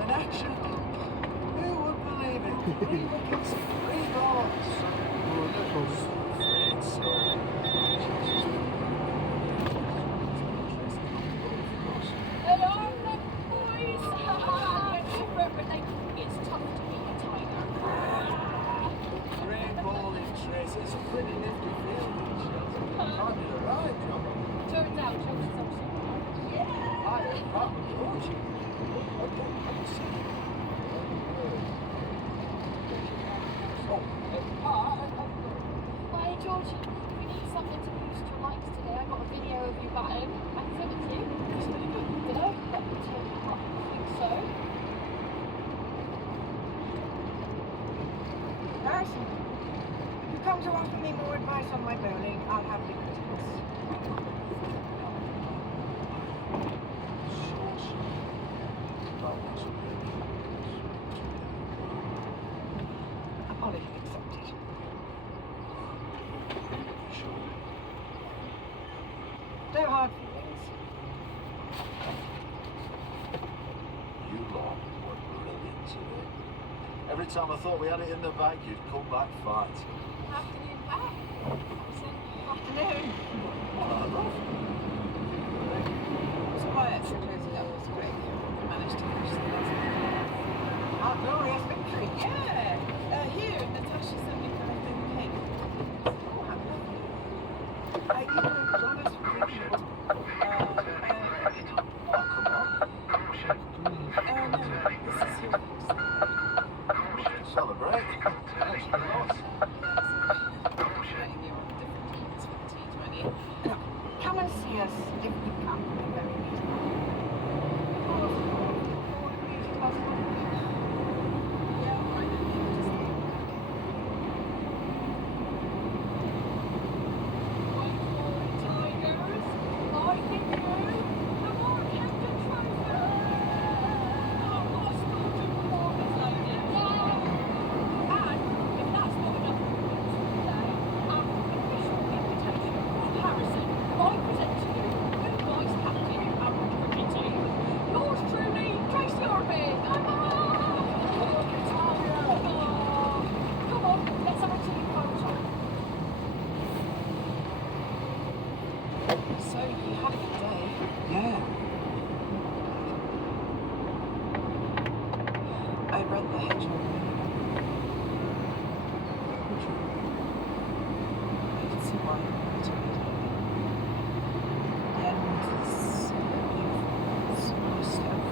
An action. Who would believe it? 3 wickets, 3 balls. Afraid so. Hello, boys. It's tough to be a tiger. Great ball in trace. It's a pretty nifty fielding, Chelsea. Can't do the right job. Turns out Chelsea's also I am coaching. Hi, Georgie. We need something to boost your likes today. I got a video of you batting. I can send it to you. Did I? Let me tell you what. I think so. Harrison, if you come to offer me more advice on my bowling, I'll have the critics. Apology accepted. No hard feelings. You lot were brilliant today. Every time I thought we had it in the bag, you'd come back fight. Afternoon back. Afternoon. It was quiet for closing up this week. We managed to finish the last our glorious victory. Yeah, Hugh and Natasha sent me kind of thing cake. Oh, how lovely. I even promised for Richard. Oh, come on. No, this is your Celebrate. Thanks for the loss. getting you on different teams for the T20. Now, come and see us if you can. We're very reasonable. Of course, all agreed to last month. Yeah, I know you just Tigers, I think you. Come on, Captain Trophy. And if that's not enough for you today, official invitation from Harrison, I present to you new vice captain and cricket team. Yours truly, Tracy Orban. Come on, let's have a team photo. So you had a good day. Yeah. I read the hedgehog. I can see why you wanted to read it. The end is so beautiful. It's almost like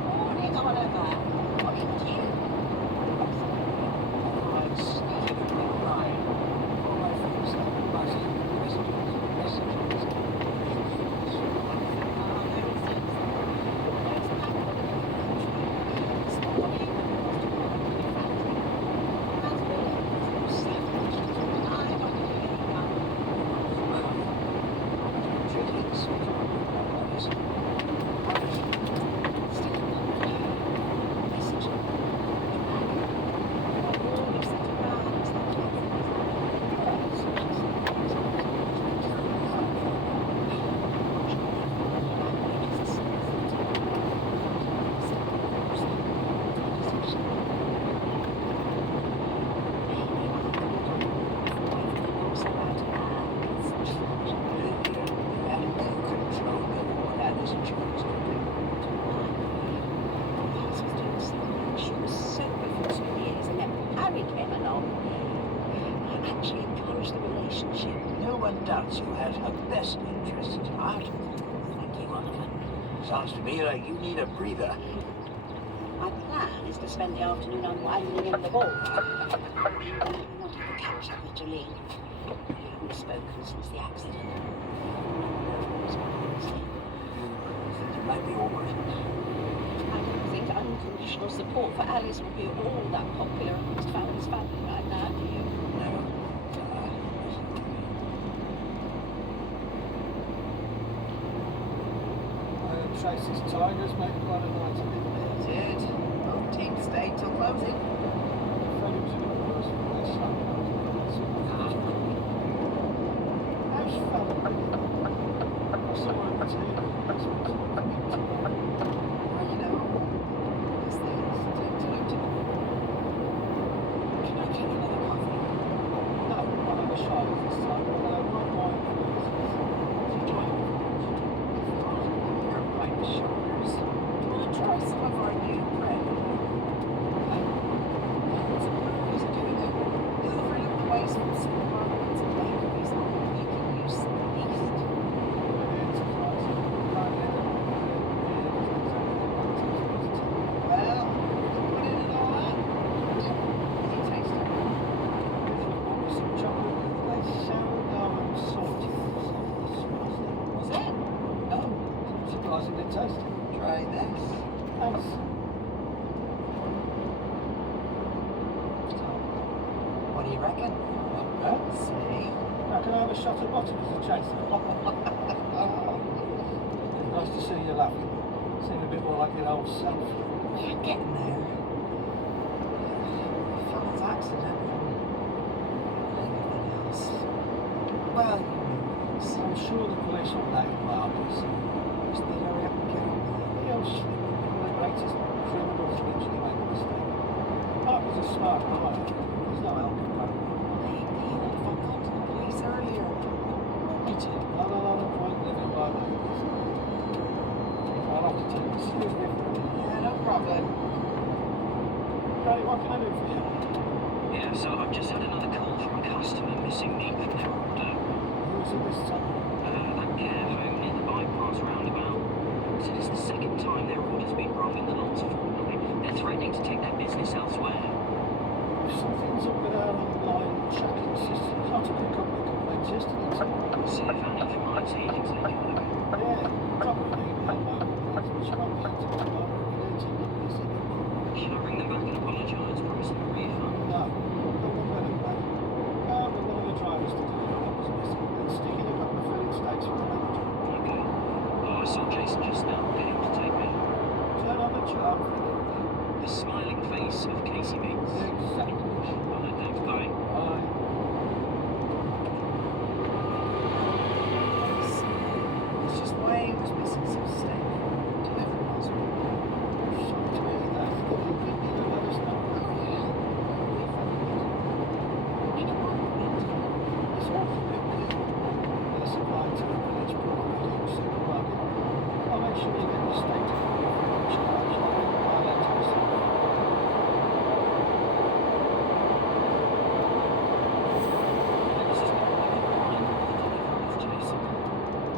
Morning, Oliver. Morning, Hugh. I'd sneak in a quick line. All my friends have buzzing messages. She was so good for 2 years, and then Harry came along. I actually encouraged the relationship. No one doubts you had her best interests at heart. Thank you, Oliver. Sounds to me like you need a breather. My plan is to spend the afternoon unwinding in the ball. I wanted to catch up with Jolene. We haven't spoken since the accident. You might be over it. I don't think unconditional support for Alice will be all that popular amongst Fowler's family right now, do you? No. chase these tigers, mate. Quite a night to live there. Did. Oh, team stayed till closing. Freddie was a bit worse than they slapped out. How's fella been? I saw her on the TV. That's what it's like. Well, you know, these things take time to. Can I get you another coffee? No, I'll have a shot this time, but I won't mind please. It's enjoyable. Your right shoulders. Do you want to try some of our new bread? Suppliers are doing it. Delivering up the waste from supermarkets and bakeries, making use of the least. Well, put in and all that. You taste it. Was it? Oh, Surprisingly tasty. try this. Thanks. So, what do you reckon? See? Now, can I have a shot of bottom as a chaser? Nice to see you laughing. Seem a bit more like your old self. We're getting there. Fella's accident. Anything else? Well, you know, So I'm sure the police will name Marbles. wish they'd hurry up and get on with it. The old slip, one of the greatest criminals who usually make a mistake. Mark was a smart guy. There's no helping that. Maybe you'd have gone to the police earlier. Did you? Not a lot of point living by babies. I'll have to take this seriously for a minute. Yeah, no problem. Granny, what can I do for you? Yeah, so I've just had another call from a customer missing meat from their order. Who was it this time? That care home near the bypass roundabout. Said it's the second time their order's been wrong in the last fortnight. They're threatening to take their business elsewhere. If something's up with our online tracking system, not a good company complaints yesterday, too. See if Annie from IT can take a look. Yeah, probably an email mode, which won't be until tomorrow. We need to look this in. Should I ring them back and apologise, promise them a refund? No, not the wedding bag. With one of the drivers to deliver what was missing, and sticking a couple of filling stakes with the manager. Okay. Oh, I saw Jason just now. Get him to take me. Turn on the charm, Freddie. The smiling face of Casey Meeks. Exactly. Alright, thanks, bye. Bye. It's just Wayne was missing some steak. Delivery was. Sorry to hear that. If you need to let us know. Oh, yeah. You know what? This one's a bit big. They're supplying to a village product supermarket. I'll make sure you get the steak to free of charge. I'll let you yourself. This is not really behind the deliveries, Jason.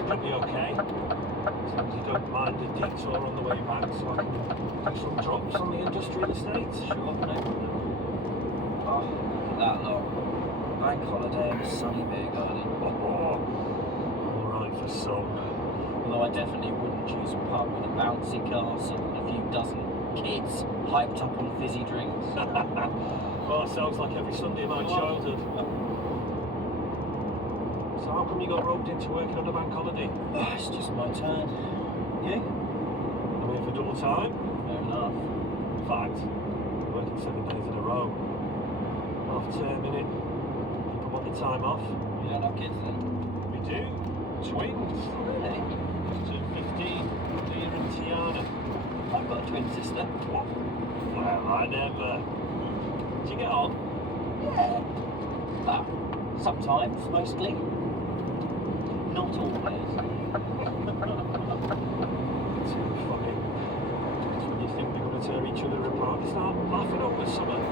That'll be okay. As long as you don't mind a detour on the way back so I can do some drops on the industrial estates. Sure, no problem. Oh, that lot. Bank holiday and a sunny beer garden. Alright for some. Although I definitely wouldn't choose a pub with a bouncy castle and a few dozen kids hyped up on fizzy drinks. Oh, sounds like every Sunday of my childhood. So how come you got roped into working on a bank holiday? It's just my turn. You? I'm here for double time. Fair enough. In fact, working 7 days in a row. Half term in it. People want the time off. You don't have kids then? We do. Twins. Really? Turned 15. Leah and Tiana. I've got a twin sister. What? Well, I never. Do you get on? Yeah. Well, sometimes, mostly. Not always. Too funny. It's when you think they're going to tear each other apart, they start laughing over something.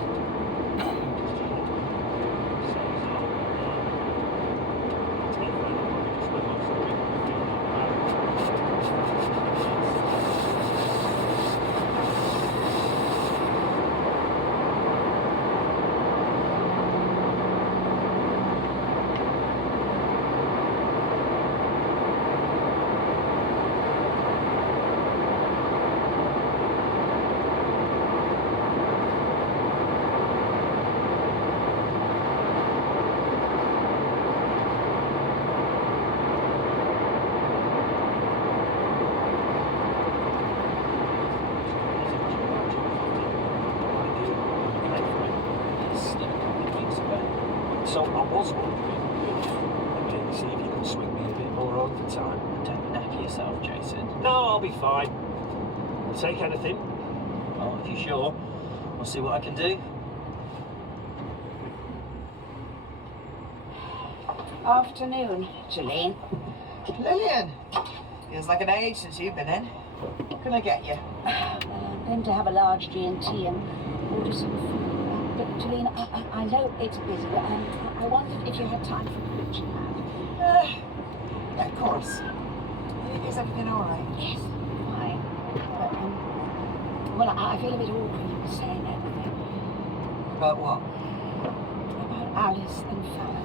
So I was wondering if maybe see if you could swing me a bit more overtime. Don't knack yourself, Jason. No, I'll be fine. I'll take anything. Oh, if you're sure, I'll see what I can do. Afternoon, Jolene. Lillian, feels like an age since you've been in. What can I get you? I'm going to have a large G&T and order some food. But Jolene, I know it's busy, but I wondered if you had time for a quick chat. Yeah, of course. Is everything all right? Yes, fine. But, well, I feel a bit awkward saying everything About what? about Alice and Fallon.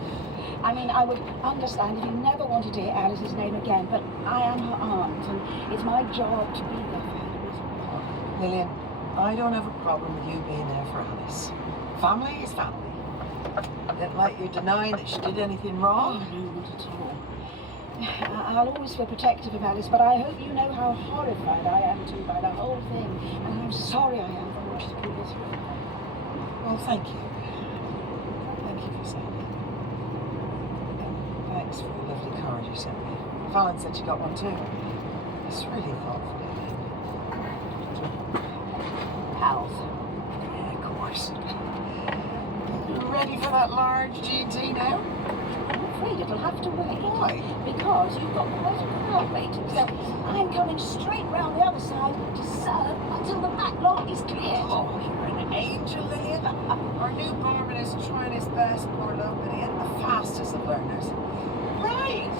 I mean, I would understand if you never wanted to hear Alice's name again, but I am her aunt, and it's my job to be there for her. Lillian, I don't have a problem with you being there for Alice. Family is family. I didn't like you denying that she did anything Oh, wrong. no, not at all. I'll always feel protective of Alice, but I hope you know how horrified I am too by the whole thing, and how sorry I am for what she's put us through. Well, thank you. Thank you for saying that. And thanks for the lovely card you sent me. Fallon said she got one too. It's really thoughtful of you. Pals. Yeah, of course. You ready for that large GT now? I'm afraid it'll have to wait. Why? Because you've got quite a crowd waiting, so I'm coming straight round the other side to serve until the back lot is cleared. Oh, you're an angel, Lillian. Our new barman is trying his best, poor love, but he ain't the fastest of learners. Right!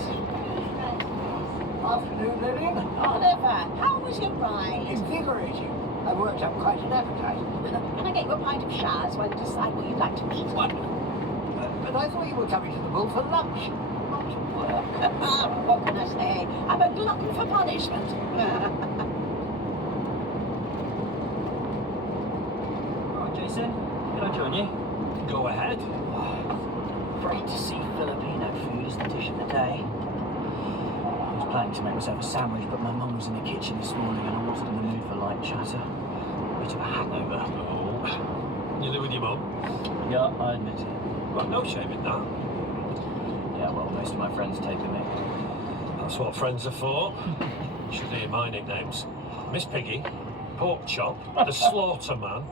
Afternoon, Lillian. Oliver, how was your ride? Invigorating. I worked up quite an appetite. Can I get you a pint of Shaz while you decide what you'd like to eat? But I thought you were coming to the Bull for lunch, not to work. What can I say? I'm a glutton for punishment. Right, Jason, can I join you? Go ahead. Great to see Filipino food as the dish of the day. I was planning to make myself a sandwich, but my mum was in the kitchen this morning and I wasn't in the mood for light chatter. Bit of a hangover. Oh. You live with your mum? Yeah, I admit it. Well, no shame in that. Yeah, well, most of my friends taken me. That's what friends are for. You should hear my nicknames. Miss Piggy, Pork Chop, the Slaughter Man.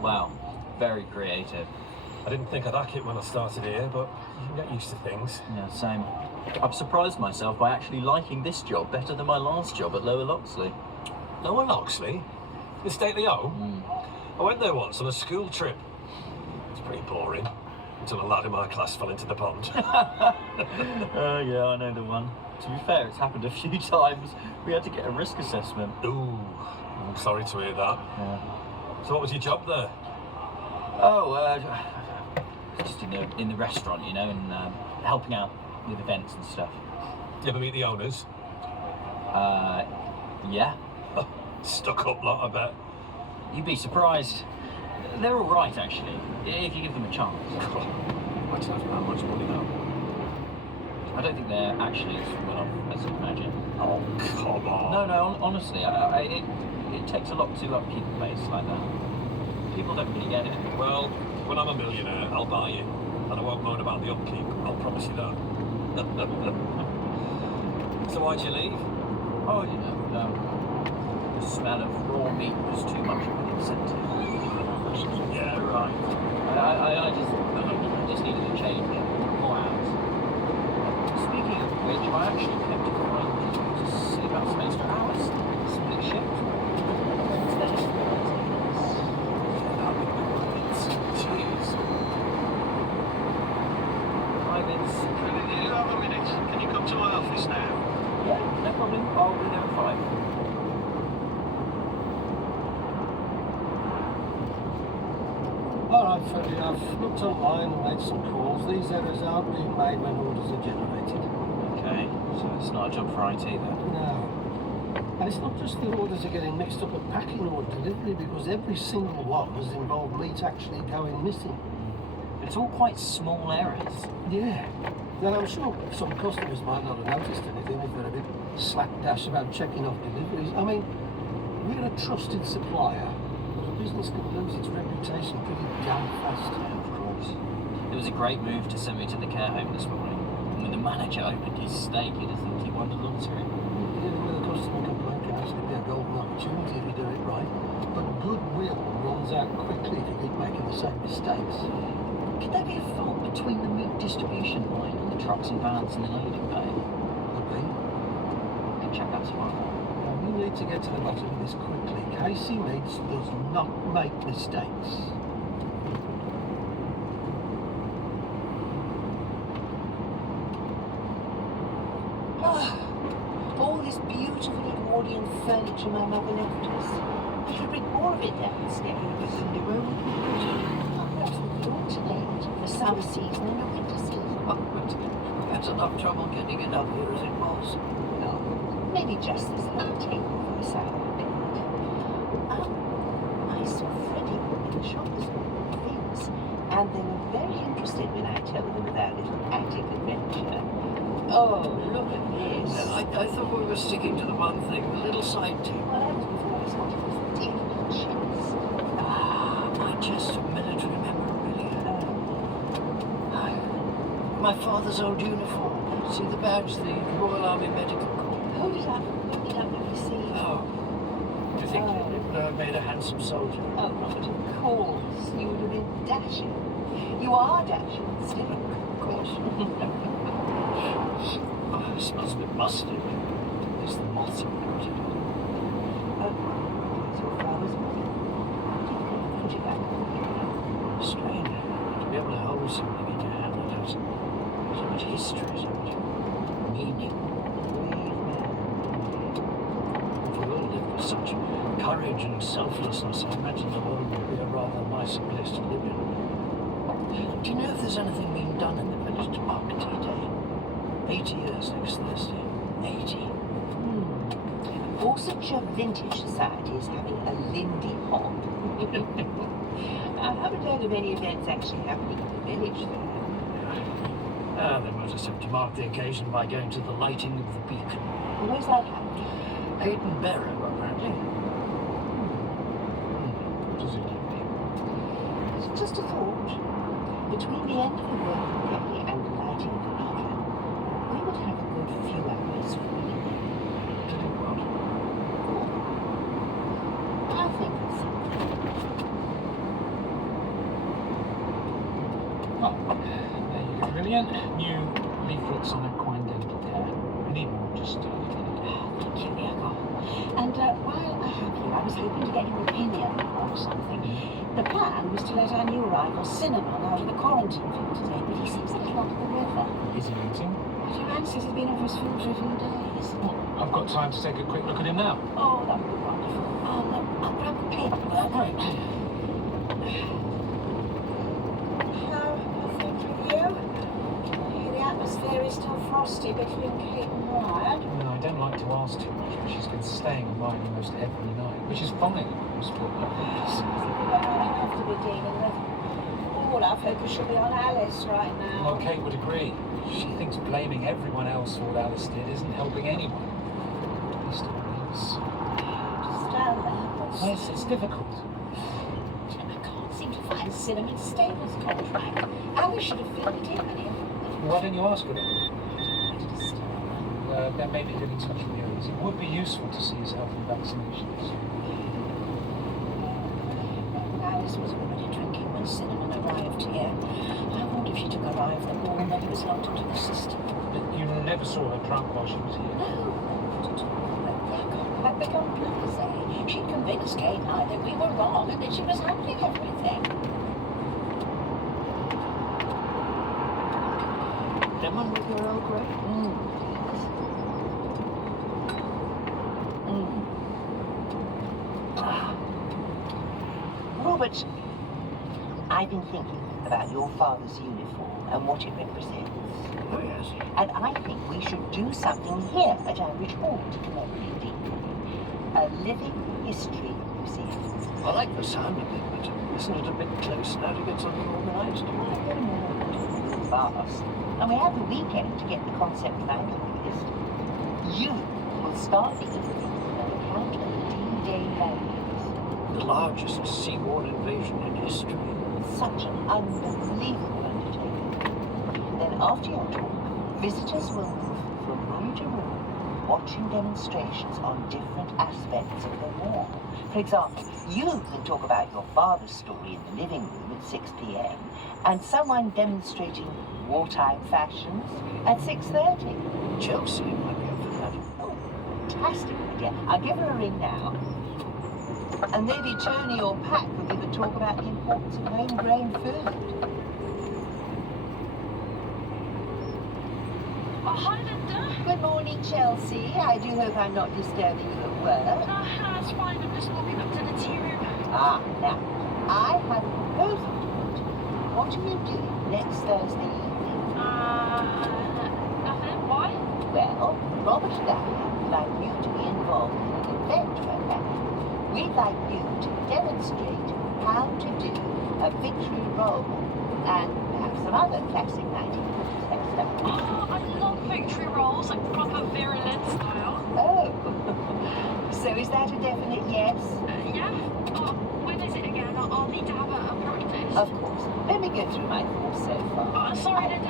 Wow, very creative. I didn't think I'd hack it when I started here, but you can get used to things. Yeah, same. I've surprised myself by actually liking this job better than my last job at Lower Loxley. Lower Loxley? In Stately O? I went there once on a school trip. It's pretty boring, until a lad in my class fell into the pond. Yeah, I know the one. To be fair, it's happened a few times. We had to get a risk assessment. Ooh, I'm sorry to hear that. Yeah. So what was your job there? Oh, just in the restaurant, you know, and helping out with events and stuff. You ever meet the owners? Yeah. Stuck up lot, I bet. You'd be surprised. They're all right, actually, if you give them a chance. I don't have that much money though. I don't think they're actually as well off as you imagine. Oh, come on. No, honestly, it takes a lot to upkeep a place like that. People don't really get it. Well, when I'm a millionaire, I'll buy you. And I won't moan about the upkeep, I'll promise you that. So why'd you leave? Oh, you know, the smell of raw meat was too much of an incentive. Yeah, right. I just needed a change, more hours. Speaking of which, I actually came to find to see about some extra hours. Split shift. That'd be great. Cheers. Hi, Vince. Do you have a minute? Can you come to my office now? Yeah, no problem. I'll be there at 5. Alright, Freddie, I've looked online and made some calls. These errors aren't being made when orders are generated. Okay, so it's not a job for IT then. No. And it's not just the orders are getting mixed up at packing or delivery, because every single one has involved meat actually going missing. But it's all quite small errors. Yeah. Then I'm sure some customers might not have noticed anything if they're a bit slapdash about checking off deliveries. I mean, we're a trusted supplier, but a business can lose its reputation pretty damn fast. Yeah, of course. It was a great move to send me to the care home this morning. And when the manager opened his steak, you'd have thought he won the lottery. Dealing with a customer complaint can actually be a golden opportunity if you do it right. But goodwill runs out quickly if you keep making the same mistakes. Could there be a fault between the meat distribution line and the trucks and vans in the loading bay? Could be. Could check that tomorrow. Now, we need to get to the bottom of this quickly. Casey Meads does not make mistakes. All this beautiful Edwardian furniture my mother left us. We could bring more of it downstairs. Perhaps we could alternate the summer season and the winter season. We had enough trouble getting it up here as it was. No, maybe just this little table for the side of the bed. I saw Freddie in the shop this morning with things, and they were very interested when I told them of our little attic adventure. Oh, look at this. I thought we were sticking to the one thing, the little side table. Well, that was before I started with taking chess. My chest of military memorabilia. My father's old uniform. See the badge, the Royal Army Medical Corps. Hold it up, let me see. Oh. Do you think it made a handsome soldier? Oh, Robert, of course. You would have been dashing. You are dashing still. Of course. Oh, it smells a bit musty. At least the moths are got it. Oh, it's your father's money. Put it back. Strange to be able to hold something in your hand that has so much history, so much meaning. If we all lived with such courage and selflessness, I imagine the world would be a rather nicer place to live in. Do you know if there's anything being done in the village to mark Tea Day? 80 years next Thursday. 80. Borsetshire Vintage Society is having a Lindy Hop. I haven't heard of any events actually happening in the village there. Then we'll just have to mark the occasion by going to the lighting of the beacon. Where's that happening? Hayden Barrow, apparently. Does it look like? It's just a thought. Between the end of the working day and the lighting of the beacon, we would have a good few hours for reading. To do what? I think it's something. Oh, there you go. Brilliant. New leaflets on equine dental care. We need more, just a minute. Thank you, Diego. And while I have you, I was hoping to get your opinion on something. The plan was to let our new arrival, Cinnamon, out of the quarantine field today, but he seems a little under the weather. Is he eating? But Joanne says he's been off his food for a few days. Well, I've got time to take a quick look at him now. Oh, that would be wonderful. I'll grab a paper. Right. Hello, nothing with you? The atmosphere is still frosty between Kate and Ryan. No, I don't like to ask too much, but she's been staying with mine almost every night, which is fine, of course, but I think we've got enough to be dealing with. All our focus should be on Alice right now. well, Kate would agree. She thinks blaming everyone else for what Alice did isn't helping anyone. At least it is. Understand that. Yes, it's difficult. I can't seem to find Cinnamon's stables contract. Alice should have filled it in with him. Why don't you ask her then? I just There may be living touch with areas. It would be useful to see his health and vaccinations. Alice was already drinking when Cinnamon arrived here. I wonder if she took a rifle ball and then he was locked into the system. But you never saw her drunk while she was here. No, not at all. But Jacob had become blasé. She'd convinced Kate and I that we were wrong and that she was handling everything. Lemon with your Earl Grey? Robert, I've been thinking about your father's uniform and what it represents. Oh, yes. And I think we should do something here at Ambridge Hall to commemorate it. A living history museum. I like the sound of it, but isn't it a bit close now to get something organised? Fast. And we have the weekend to get the concept planning list. You will start the evening with an account of the D-Day landings. The largest seaborne invasion in history. Such an unbelievable undertaking. After your talk, visitors will move from room to room, watching demonstrations on different aspects of the war. For example, you can talk about your father's story in the living room at 6 p.m. and someone demonstrating wartime fashions at 6:30. Chelsea might be up for that. Oh, fantastic idea. I'll give her a ring now. And maybe Tony or Pat could give a talk about the importance of homegrown food. Oh, hi, Linda. Good morning, Chelsea. I do hope I'm not disturbing you at work. No, that's fine. I'm just walking up to the tea room. Ah, now, I have a proposal to put. What are you doing next Thursday evening? Nothing. Why? Well, Robert and I would like you to be involved in an event for our family. We'd like you to demonstrate how to do a victory roll and perhaps some other classic 1950s stuff. Oh, I love victory rolls, like proper virulent style. Oh, so is that a definite yes? Yeah. Oh, when is it again? I'll need to have a practice. Of course. Let me go through my course so far. Sorry, Linda.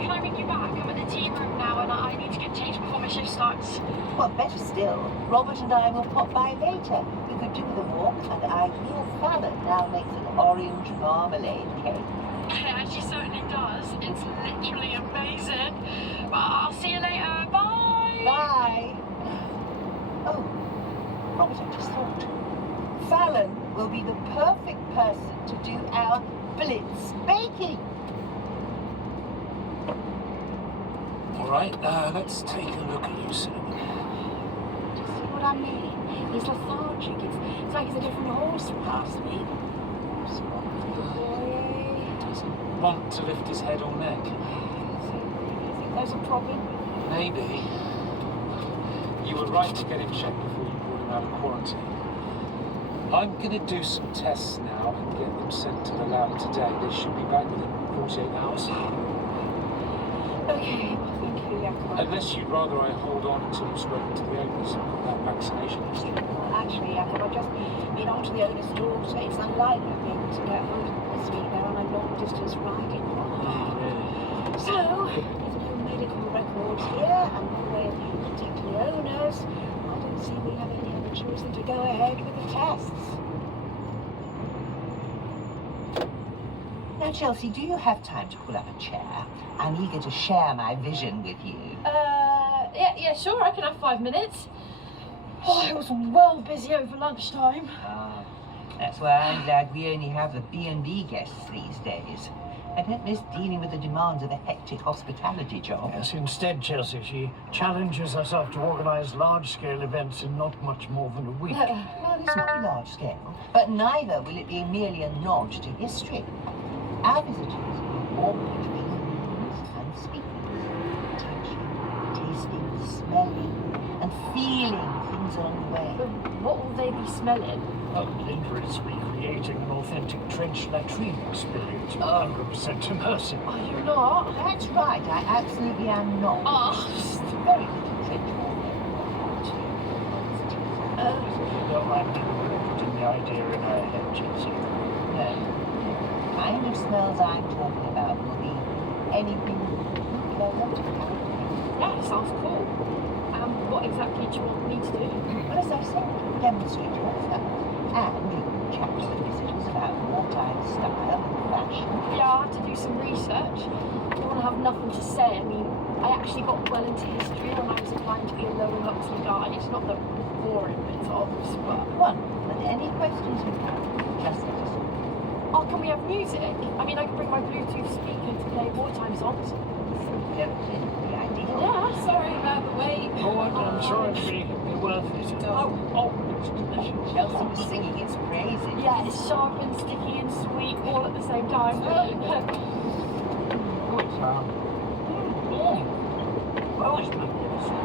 Can I ring you back? I'm at the tea room now and I need to get changed before my shift starts. Well, better still, Robert and I will pop by later. We could do the walk, and I hear Fallon now makes an orange marmalade cake. Yeah, she certainly does. It's literally amazing. I'll see you later. Bye. Bye. Oh, Robert, I just thought. Fallon will be the perfect person to do our blitz baking. All right, let's take a look at you, Cinnamon. Do you see what I mean? He's lethargic. It's like he's a different horse past me. What's wrong with the boy? Doesn't want to lift his head or neck. Do you think there's a problem? Maybe. You were right to get him checked before you brought him out of quarantine. I'm going to do some tests now and get them sent to the lab today. They should be back within 48 hours. Okay, well, thank you, Jacob. Unless you'd rather I hold on until you've spoken to the owners and got that vaccination history. Well, actually, Jacob, I've just been on to the owner's daughter. It's unlikely I'll be able to get hold of them this week. They're on a long-distance riding holiday. So, there's no medical records here and no way of contacting the owners. I don't see we have any other choice than to go ahead with the tests. Now, Chelsea, do you have time to pull up a chair? I'm eager to share my vision with you. Yeah, sure. I can have 5 minutes. Oh, I was well busy over lunchtime. Ah, that's why I'm glad we only have the B&B guests these days. I don't miss dealing with the demands of a hectic hospitality job. Yes, instead, Chelsea, she challenges herself to organise large-scale events in not much more than a week. Well, it's not large scale, but neither will it be merely a nod to history. Our visitors will walk between rooms and speakers, touching, tasting, smelling, and feeling things along the way. What will they be smelling? Oh, Linda is recreating an authentic trench latrine experience, 100% immersive. Are you not? That's right, I absolutely am not. Oh, Very little trench warfare. Don't mind me putting the idea in her head, Chelsea. No. The kind of smells I'm talking about will be anything nuclear water power. yeah, sounds cool. What exactly do you want me to do? Well, as I said, demonstrate your style. And you can chat to the visitors about wartime style and fashion. Yeah, I had to do some research. I don't want to have nothing to say. I mean, I actually got well into history when I was applying to be a Lower Luxley guide. It's not the boring bits of, but... Wonderful. And any questions you have, just let us know. Oh, can we have music? I mean, I can bring my Bluetooth speaker to play wartime songs. Definitely ideal. Yeah, sorry about the wait. Oh, I'm sure it'll be worth it. Oh, it's delicious. Chelsea was singing its praises. Yeah, it's sharp and sticky and sweet all at the same time. Oh, it's magnificent.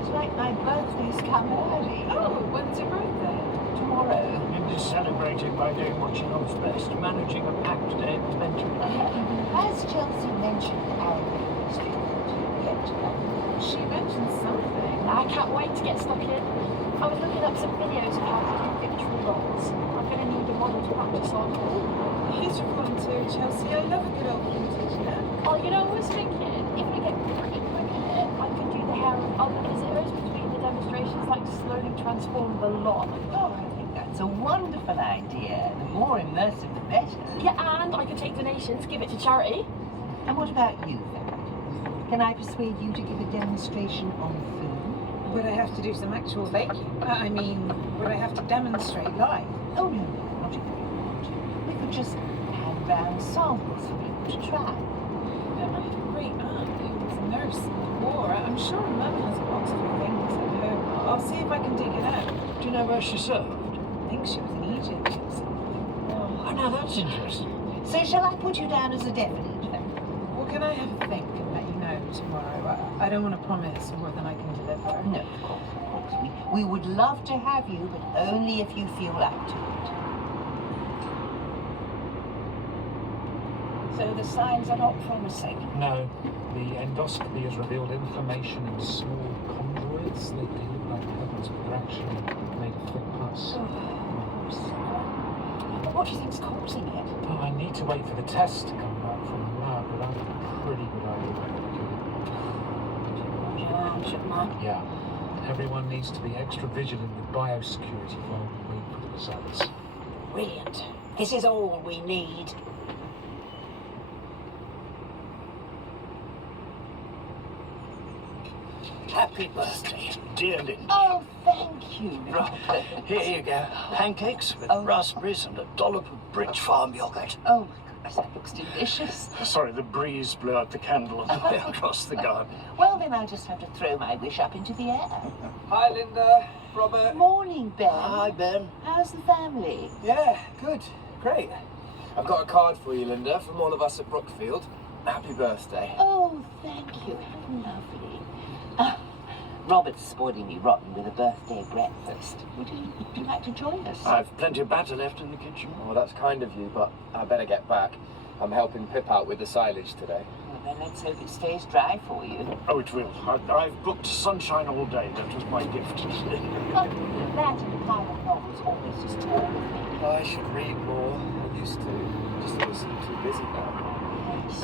It's like my birthday's come early. Oh, when's your birthday? Tomorrow. Linda's celebrating by doing what she knows best, managing a packed day of mentoring. Has Chelsea mentioned our history yet? She mentioned something. I can't wait to get stuck in. I was looking up some videos of how to do victory rolls. I'm going to need a model to practice on. He's fun too. Chelsea. I love a good old vintage look. Oh, you know, I was thinking, if we get pretty quick at it, I could do the hair of other visitors between the demonstrations, like slowly transform the lot. Oh, I think that's a wonderful idea. The more immersive, the better. Yeah, and I could take donations, give it to charity. And what about you, Farrad? Can I persuade you to give a demonstration on food? Would I have to do some actual baking? I mean, would I have to demonstrate live? Oh, no, not if you want. We could just hand round samples for people to try. I have a great aunt who was a nurse in the war. I'm sure Mum has a box of her things at home. I'll see if I can dig it out. Do you know where she served? I think she was in Egypt. Oh, now that's interesting. So shall I put you down as a definite? Well, can I have a think and let you know tomorrow? I don't want to promise more than I can deliver. No, of course. We would love to have you, but only if you feel up to it. So the signs are not promising. No, the endoscopy has revealed inflammation in small chondroids. They look like pebbles, but they're actually made of thick pus. But what do you think's causing it? Oh, I need to wait for the tests to come back from the lab, but I have a pretty good idea what to do. Yeah, shouldn't I? Yeah. Everyone needs to be extra vigilant with biosecurity while we wait for the results. Brilliant. This is all we need. Happy birthday, dear Linda. Oh, thank you. Right, here you go. Pancakes with raspberries and a dollop of Bridge Farm yogurt. Oh, my goodness, that looks delicious. Sorry, the breeze blew out the candle on the way across the garden. Well, then I'll just have to throw my wish up into the air. Hi, Linda. Robert. Morning, Ben. Hi, Ben. How's the family? Yeah, good. Great. I've got a card for you, Linda, from all of us at Brookfield. Happy birthday. Oh, thank you. How lovely. Robert's spoiling me rotten with a birthday breakfast. Would you like to join us? I've plenty of batter left in the kitchen. Well, that's kind of you, but I better get back. I'm helping Pip out with the silage today. Well, then let's hope it stays dry for you. Oh, it will. I've booked sunshine all day. That was my gift. Oh, that and a pile of novels always just talk with me. I should read more. I used to. Just always seem too busy now. Yes,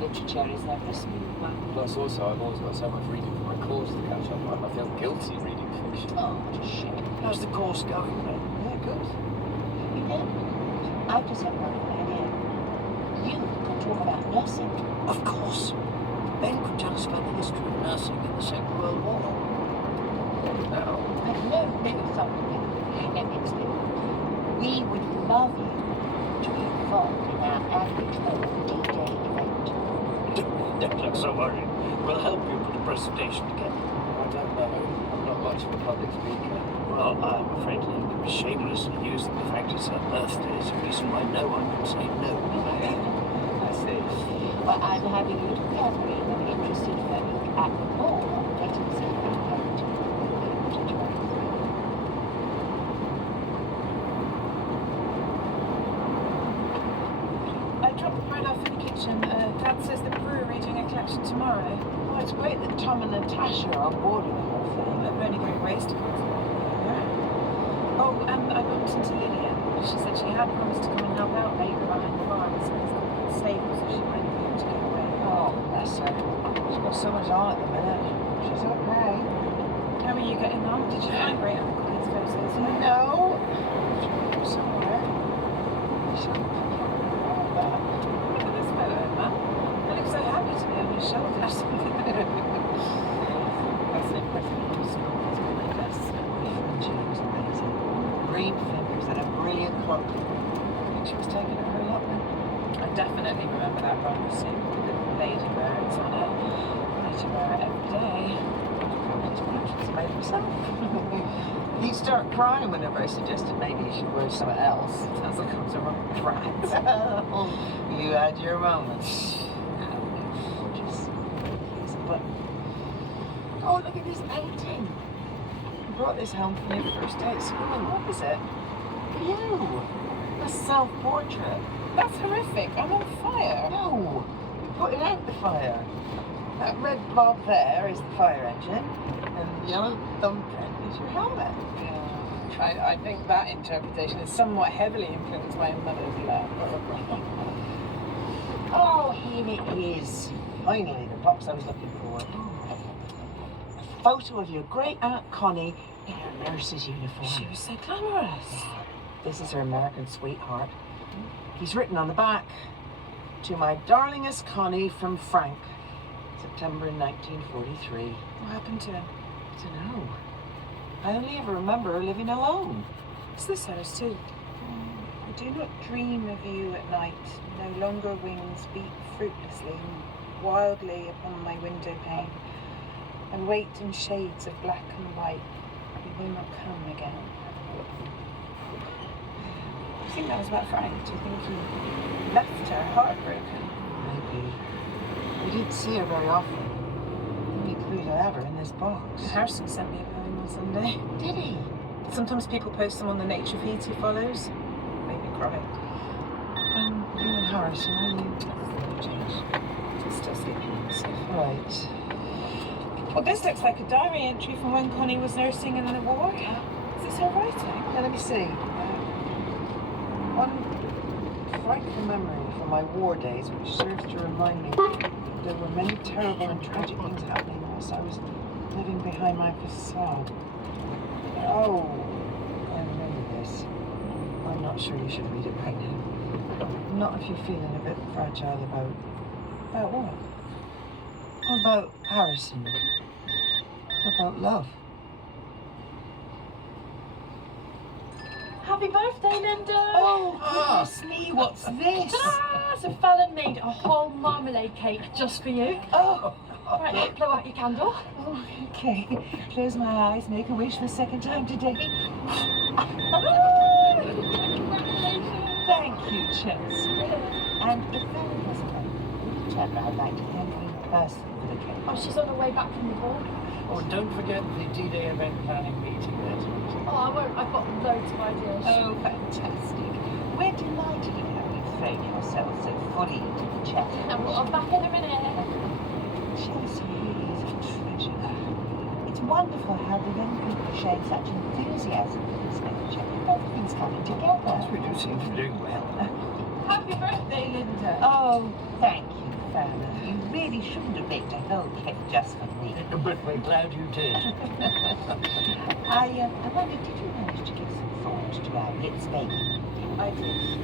literature is never a smooth one. Plus, also, I've always got so much reading for my course to catch up on. I feel guilty reading fiction. Oh, what a shame. How's the course going, Ben? Yeah, good. You know, I've just had one idea. You can talk about nursing. Of course. Ben could tell us about the history of nursing in the Second World War. Now, Sorry. Let me explain. We would love you to be involved in our annual D-Day event. Don't look so worried. We'll help you put a presentation together. I don't know. I'm not much of a public speaker. Well, I'm afraid Linda was shamelessly using the fact it's her birthday as a reason why no one would say no. I see. Well, I'm having a little gathering of interested folk at the mall. Let us see if we can to join. I dropped the bread off in the kitchen. Dad says the brewery doing a collection tomorrow. Oh, it's great that Tom and Natasha are on board with the whole thing. I've only got waste to go. Oh, and I bumped into Lillian. She said she had promised to come and help out later behind the barn, so it's got the stable, so she might be able to get away. Oh, bless her. She's got so much on at the minute. She's okay. How are you getting on? Did you find Great Uncle Clean's photos? No. Somewhere. Look at this photo, Emma. I look so happy to be on your shoulders. That's an impressive story. James, amazing. Green fingers and a brilliant clock. I think she was taking her very up then. I definitely remember that bumper suit with the ladybirds on it. I used to wear it every day. She's made herself. He'd start crying whenever I suggested maybe she wear something else. Sounds like I was a wrong brat. You had your moments. Gorgeous. But, oh, look at this painting. You brought this home from your first day at school. What is it? You. A self-portrait. That's horrific. I'm on fire. No, you put it out the fire. That red blob there is the fire engine, and the yellow thumbprint is your helmet. I think that interpretation is somewhat heavily influenced by mother's love. Here it is. Finally, the box I was looking for. A photo of your great Aunt Connie in her nurse's uniform. She was so glamorous. This is her American sweetheart. He's written on the back, "To my darlingest Connie from Frank, September 1943. What happened to him? I don't know. I only ever remember her living alone. Is this hers too? I do not dream of you at night. No longer wings beat fruitlessly and wildly upon my window pane, and wait in shades of black and white. You will not come again. I think that was about Frank. Do you think he left her heartbroken? Maybe. We didn't see her very often. Any clues I have her in this box. Harrison sent me a poem on Sunday. Did he? Sometimes people post them on the nature feeds he follows. Made me cry. You and Harrison, are you? He's still sleeping on the sofa. Right. Well, this looks like a diary entry from when Connie was nursing in the war. Is this her writing? Now, let me see. One frightful memory from my war days, which serves to remind me that there were many terrible and tragic things happening whilst I was living behind my facade. Oh, I remember this. I'm not sure you should read it right now. Not if you're feeling a bit fragile about what? About Harrison. About love. Happy birthday, Linda! Oh, goodness me, what's this? So Fallon made a whole marmalade cake just for you. Oh, Right, blow out your candle. oh, okay. Close my eyes, make a wish for the second time today. Thank you, Chelsea. And if Fallon wasn't home, tell her I'd like to thank you in person for the cake. Oh, she's on her way back from the ball. Oh, and don't forget the D-Day event planning meeting later. Oh, I won't. I've got loads of ideas. Oh, fantastic. We're delighted to have you thrown yourself so fully into the chat. And I'm back in a minute. Chelsea really is a treasure. It's wonderful how the young people are showing such enthusiasm for this venture. Everything's coming together. We do seem to be doing well. Happy birthday, Linda. Oh, thank you, Fallon. You really shouldn't have baked a whole cake just for me. But we're glad you did. I wondered, did you manage to give some thought to our Blitz baby? I did.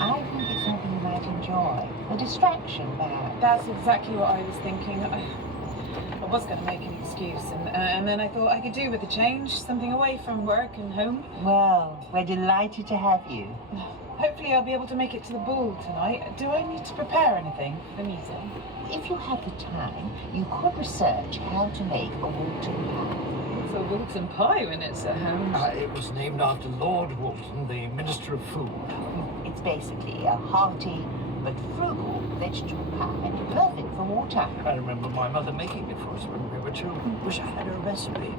I think it's something you might enjoy. A distraction, perhaps. That's exactly what I was thinking. I was going to make an excuse, and then I thought I could do with a change, something away from work and home. Well, we're delighted to have you. Hopefully I'll be able to make it to the ball tonight. Do I need to prepare anything for the meeting? If you have the time, you could research how to make a Walton pie. It's a Walton pie when it's at home. It was named after Lord Walton, the Minister of Food. It's basically a hearty but frugal vegetable pie, perfect for wartime. I remember my mother making it for us when we were children. Wish I had her recipe.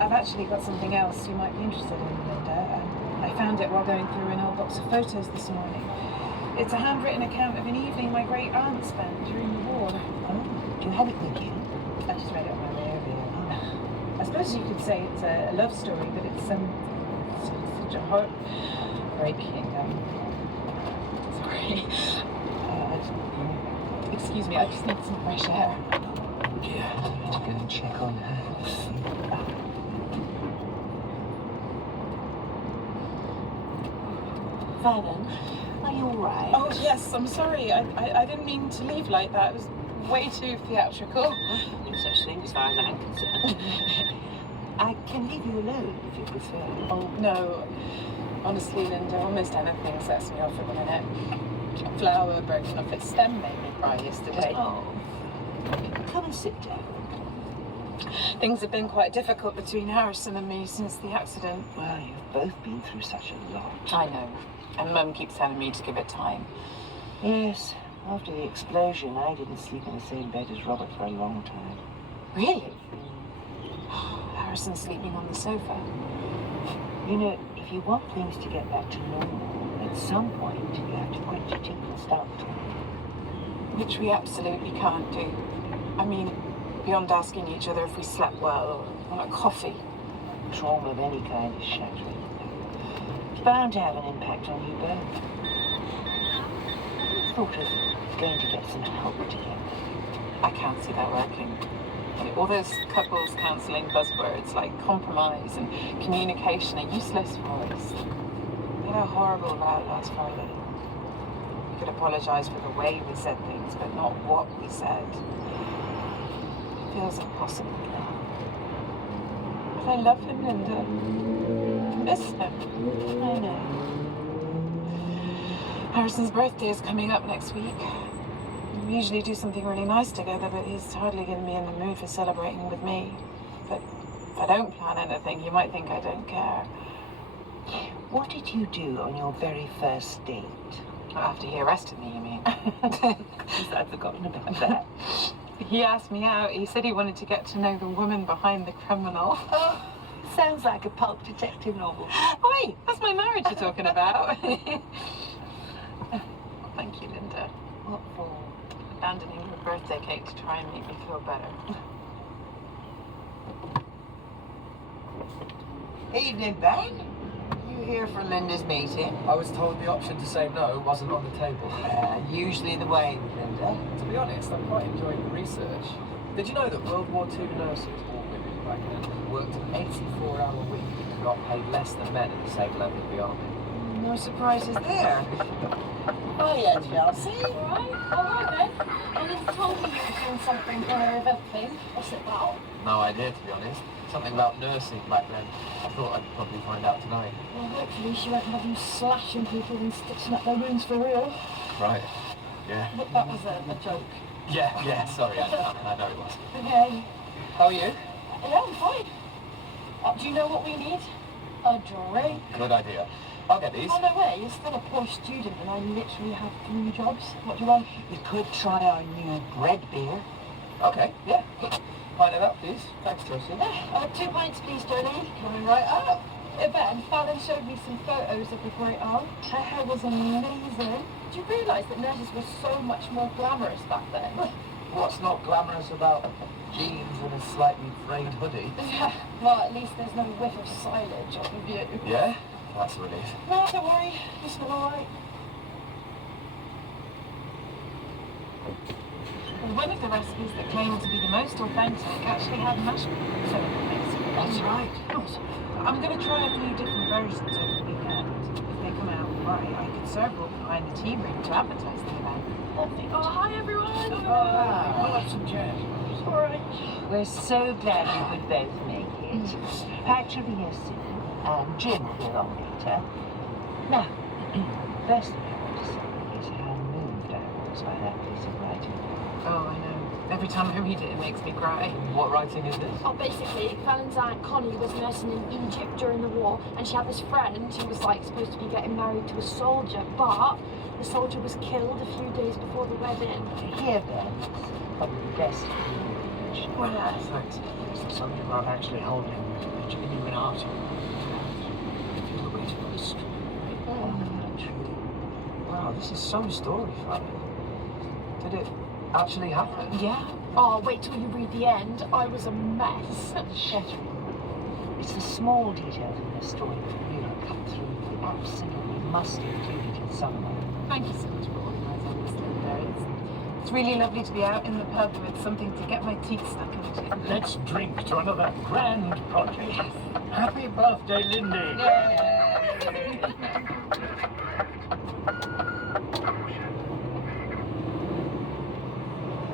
I've actually got something else you might be interested in, Linda. I found it while going through an old box of photos this morning. It's a handwritten account of an evening my great aunt spent during the war. Oh, do you have it with you? I just read it on my way over here. I suppose you could say it's a love story, but it's such a heartbreaking. Sorry. Excuse me, I just need some fresh air. Oh dear. I need to go and check on her. Fallon, are you all right? Oh, yes, I'm sorry. I didn't mean to leave like that. It was way too theatrical. No such thing as far as I'm concerned. I can leave you alone if you prefer. Oh, no. Honestly, Linda, almost anything sets me off at the minute. A flower broken off its stem made me cry yesterday. Oh, come and sit down. Things have been quite difficult between Harrison and me since the accident. Well, you've both been through such a lot. I know. And Mum keeps telling me to give it time. Yes, after the explosion, I didn't sleep in the same bed as Robert for a long time. Really? Harrison's sleeping on the sofa. You know, if you want things to get back to normal, at some point you have to quit your teeth and start talking. Which we absolutely can't do. I mean, beyond asking each other if we slept well or want a coffee. Trauma of any kind is shattering. It's bound to have an impact on you both. Thought of going to get some help together. I can't see that working. All those couples counselling buzzwords like compromise and communication are useless for us. We had a horrible row last Friday. We could apologise for the way we said things, but not what we said. It feels impossible now. But I love him, Linda. I miss him. I know. Harrison's birthday is coming up next week. We usually do something really nice together, but he's hardly going to be in the mood for celebrating with me. But if I don't plan anything, you might think I don't care. What did you do on your very first date? After he arrested me, you mean? I'd forgotten about that. He asked me out. He said he wanted to get to know the woman behind the criminal. Oh, sounds like a pulp detective novel. Oi, that's my marriage you're talking about. Thank you, Linda. What for? Abandoning your birthday cake to try and make me feel better. Evening, Ben. You here for Linda's meeting? I was told the option to say no wasn't on the table. Usually the way, Linda. To be honest, I'm quite enjoying the research. Did you know that World War II nurses, all women back then, worked an 84-hour week and got paid less than men at the same level of the army? No surprises there. Oh, yeah, Chelsea. Alright then. Alice told me you were doing something for her event thing. What's it about? No idea, to be honest. Something about nursing back then. I thought I'd probably find out tonight. Well, hopefully she won't have you slashing people and stitching up their wounds for real. Right. Yeah. But that was a joke. Yeah, sorry, I know it was. Okay. How are you? Yeah, I'm fine. Do you know what we need? A drink. Good idea. I'll get these. Oh, no way. You're still a poor student and I literally have 3 jobs. What do you want? You could try our new bread beer. Okay, yeah. Pint of that, please. Thanks, Josie. 2 pints, please, Jolene. Coming right up. Ben, Fallon showed me some photos of the Great Aunt. Her hair was amazing. Do you realise that nurses were so much more glamorous back then? What's not glamorous about jeans and a slightly frayed hoodie? Yeah, well, at least there's no whiff of silage on the view. Yeah? That's a relief. No, don't worry. This will all right. Well, one of the recipes that claim to be the most authentic actually had mashed potatoes. That's right. I'm going to try a few different versions over the weekend. If they come out right, I could circle behind the tea room to advertise the event. Oh, hi, everyone. Pull up some chairs. All right. We're so glad you could both make it. Patch will be here soon, and Jim will be along later. Now, first thing I want to say is how moved I was by that piece of writing. Oh, I know. Every time I read it, it makes me cry. What writing is this? Oh, basically, Fallon's aunt Connie was nursing in Egypt during the war, and she had this friend who was like supposed to be getting married to a soldier, but the soldier was killed a few days before the wedding. Here, Ben, probably best for you. Well, yeah, thanks. It's something about actually holding a genuine art. I feel the weight of this. Wow, this is some story, Fallon. Did it actually happen? Yeah. Oh, wait till you read the end. I was a mess. Shattering. It's the small details in the story that really come through. You absolutely must include it in some way. Thank you so much for organising this, Linda. It's really lovely to be out in the pub with something to get my teeth stuck into. Let's drink to another grand project. Happy birthday, Lindy.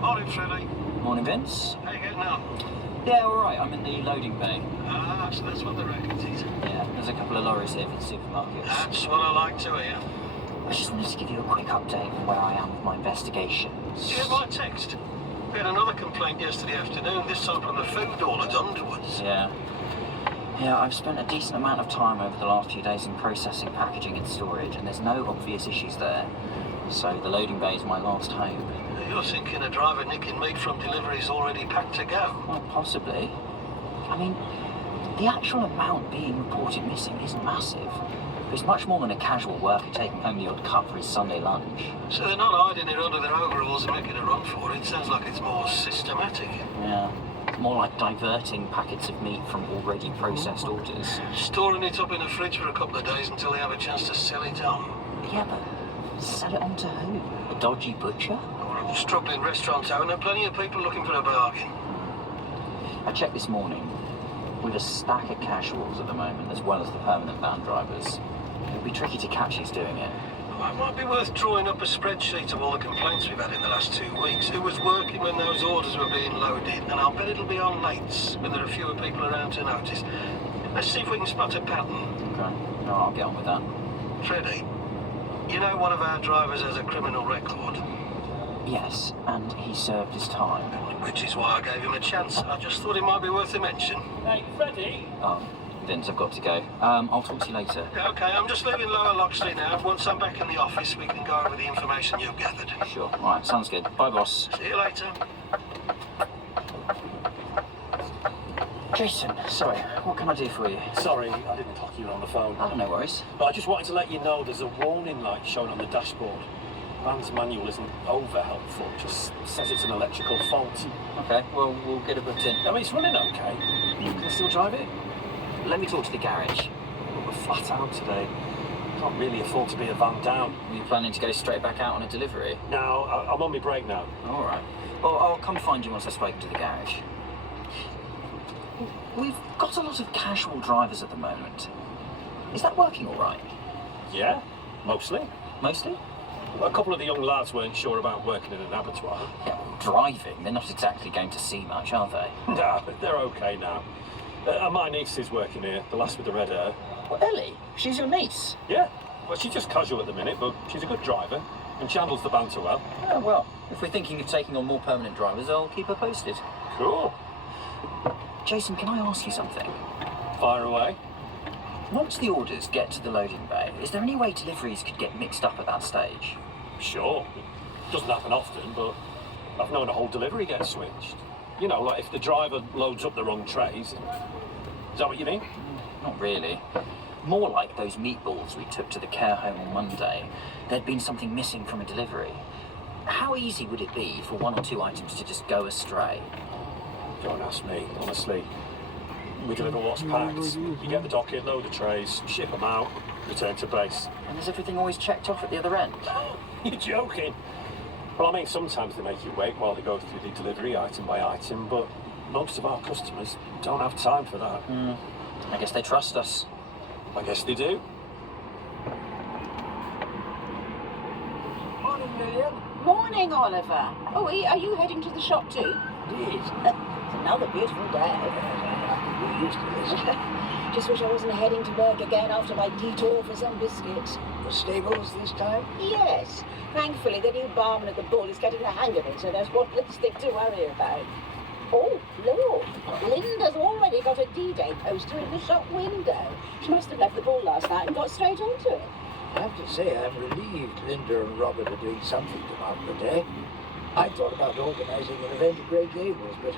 Morning, Freddie. Morning, Vince. How you getting on? Yeah, all right. I'm in the loading bay. Ah, so that's what the racket is. Yeah, there's a couple of lorries here for the supermarkets. That's what I like to hear. I just wanted to give you a quick update on where I am with my investigations. Did you get my text? We had another complaint yesterday afternoon, this time from the food hall at Underwoods. Yeah. Yeah, I've spent a decent amount of time over the last few days in processing, packaging and storage, and there's no obvious issues there. So the loading bay is my last hope. You're thinking a driver nicking meat from deliveries already packed to go? Well, possibly. I mean, the actual amount being reported missing isn't massive. It's much more than a casual worker taking home the odd cut for his Sunday lunch. So they're not hiding it under their overalls and making a run for it. Sounds like it's more systematic. Yeah. More like diverting packets of meat from already processed orders. Storing it up in a fridge for a couple of days until they have a chance to sell it on. Yeah, but Sell it on to who? A dodgy butcher? Or a struggling restaurant owner. Plenty of people looking for a bargain. I checked this morning. We've a stack of casuals at the moment, as well as the permanent van drivers. It'll be tricky to catch who's doing it. Well, it might be worth drawing up a spreadsheet of all the complaints we've had in the last 2 weeks. Who was working when those orders were being loaded? And I'll bet it'll be on lates, when there are fewer people around to notice. Let's see if we can spot a pattern. Okay. No, I'll get on with that. Freddie, you know one of our drivers has a criminal record. Yes, and he served his time. Which is why I gave him a chance. I just thought it might be worth a mention. Hey, Freddie! Oh, Vince, I've got to go. I'll talk to you later. Yeah, OK, I'm just leaving Lower Loxley now. Once I'm back in the office, we can go over the information you've gathered. Sure. All right, sounds good. Bye, boss. See you later. Jason, sorry, what can I do for you? Sorry, I didn't clock you on the phone. Oh, no worries. But I just wanted to let you know there's a warning light showing on the dashboard. Van's manual isn't over helpful, just says it's an electrical fault. Okay, well, we'll get it booked in. I mean, it's running OK. Can I still drive it? Let me talk to the garage. We're flat out today. Can't really afford to be a van down. Are you planning to go straight back out on a delivery? No, I'm on my break now. All right. Well, I'll come find you once I've spoken to the garage. We've got a lot of casual drivers at the moment. Is that working all right? Yeah, mostly. Mostly? A couple of the young lads weren't sure about working in an abattoir. Yeah, well, driving, they're not exactly going to see much, are they? No, but they're OK now. My niece is working here, the last with the red hair. Well, Ellie, she's your niece. Yeah, well, she's just casual at the minute, but she's a good driver, and she handles the banter well. Oh, well, if we're thinking of taking on more permanent drivers, I'll keep her posted. Cool. Jason, can I ask you something? Fire away. Once the orders get to the loading bay, is there any way deliveries could get mixed up at that stage? Sure. It doesn't happen often, but I've known a whole delivery get switched. You know, like if the driver loads up the wrong trays. Is that what you mean? Not really. More like those meatballs we took to the care home on Monday. There'd been something missing from a delivery. How easy would it be for one or two items to just go astray? Don't ask me, honestly. We deliver what's packed. You get the docket, load the trays, ship them out, return to base. And is everything always checked off at the other end? You're joking. Well, I mean, sometimes they make you wait while they go through the delivery item by item, but most of our customers don't have time for that. I guess they trust us. I guess they do. Morning, Lillian. Morning, Oliver. Oh, are you heading to the shop too? Indeed. It's another beautiful day. We're used to this. Just wish I wasn't heading to work again after my detour for some biscuits. The stables this time? Yes. Thankfully, the new barman at the Bull is getting the hang of it, so there's one less thing to worry about. Oh, Lord. Linda's already got a D-Day poster in the shop window. She must have left the Bull last night and got straight onto it. I have to say, I'm relieved Linda and Robert are doing something to mark the day. I thought about organising an event at Grey Gables, but,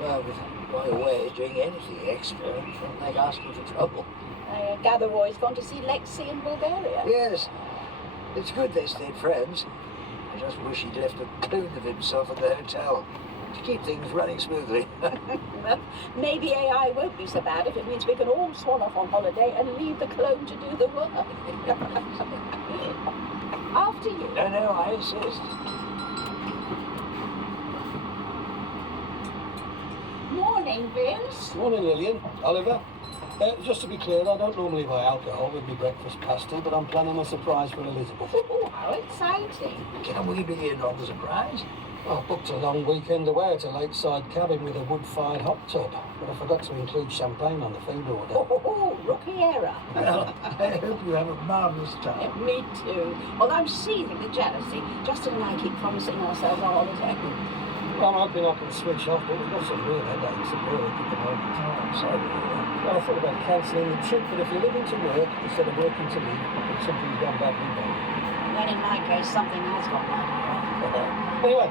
well, with my away doing anything extra, I felt like asking for trouble. I gather Roy's gone to see Lexi in Bulgaria. Yes, it's good they stayed friends. I just wish he'd left a clone of himself at the hotel to keep things running smoothly. Well, maybe AI won't be so bad if it means we can all swan off on holiday and leave the clone to do the work. After you. No, I insist. Morning, Vince. Morning, Lillian. Oliver. Just to be clear, I don't normally buy alcohol with my breakfast pastry, but I'm planning a surprise for Elizabeth. Oh, how exciting. Can we be in on the surprise? I booked a long weekend away at a lakeside cabin with a wood-fired hot tub, but I forgot to include champagne on the food order. Oh, rookie error. Well, I hope you have a marvellous time. Me too. Although I'm seething with jealousy. Justin and I keep promising ourselves a holiday. I'm hoping I can switch off, but we've got some real headaches at work at the moment. Oh, I'm sorry to hear that. Well, I thought about cancelling the trip, but if you're living to work instead of working to live, then something's gone badly wrong. Then in my case, something has gone badly wrong. Anyway,